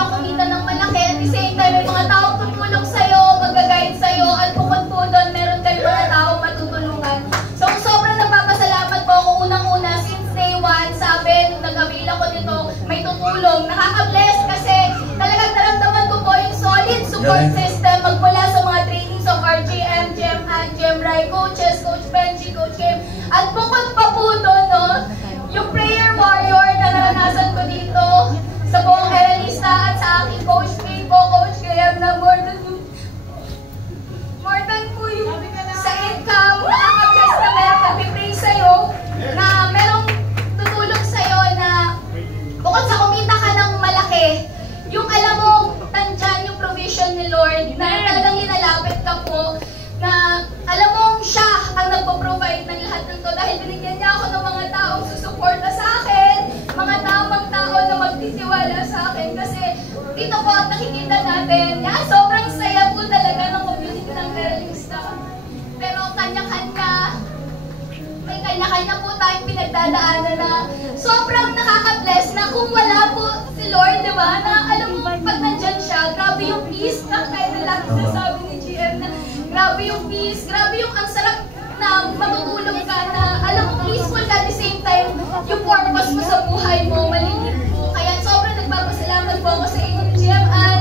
kang kumita ng malaki. At the same time, may mga taong tutulong sa'yo, mag-guide sa'yo, at bukod po doon, meron kayong mga taong matutulungan. So, sobrang nagpapasalamat po ako unang-una since day one. Sabi, nung nag-avail ako nito, may tutulong. Nakaka-bless kasi talagang naramdaman ko po yung solid support system magmula sa mga trainings of RGM, GMRI coaches, Coach Benji, Coach Kim. At bukod pa po doon, no, yung prayer warrior na naranasan ko dito sa buong Eralista at sa aking Coach K po, Coach Kim, na more than po yung sa income, nakaka-bless na meron nagpipray sa'yo, na merong tutulong sa'yo na bukod sa kumita ka ng malaki, yung alam mo, nandyan yung provision ni Lord, na talagang hinalapit ka po, na alam mo, siya ang nagpo-provide ng lahat ng to dahil binigyan niya ako ng mga taong susuporta sa akin, mga tamang tao na magtitiwala sa akin kasi dito po at nakikita natin, sobrang saya po talaga ng community ng Eralista. Pero kanya-kanya, may kanya-kanya po tayong pinagdadaanan na sobrang nakaka-bless na kung wala po si Lord, di ba? Na alam mo, pag nandyan siya, grabe yung peace na kahit na lagi sinasabi ni GM na grabe yung peace, grabe yung ang sarap na matutulog ka na alam mo, peaceful ka at the same time, yung purpose mo sa buhay mo, malilit po. Kaya sobrang nagpapasalamat po ako sa inyo, GM, at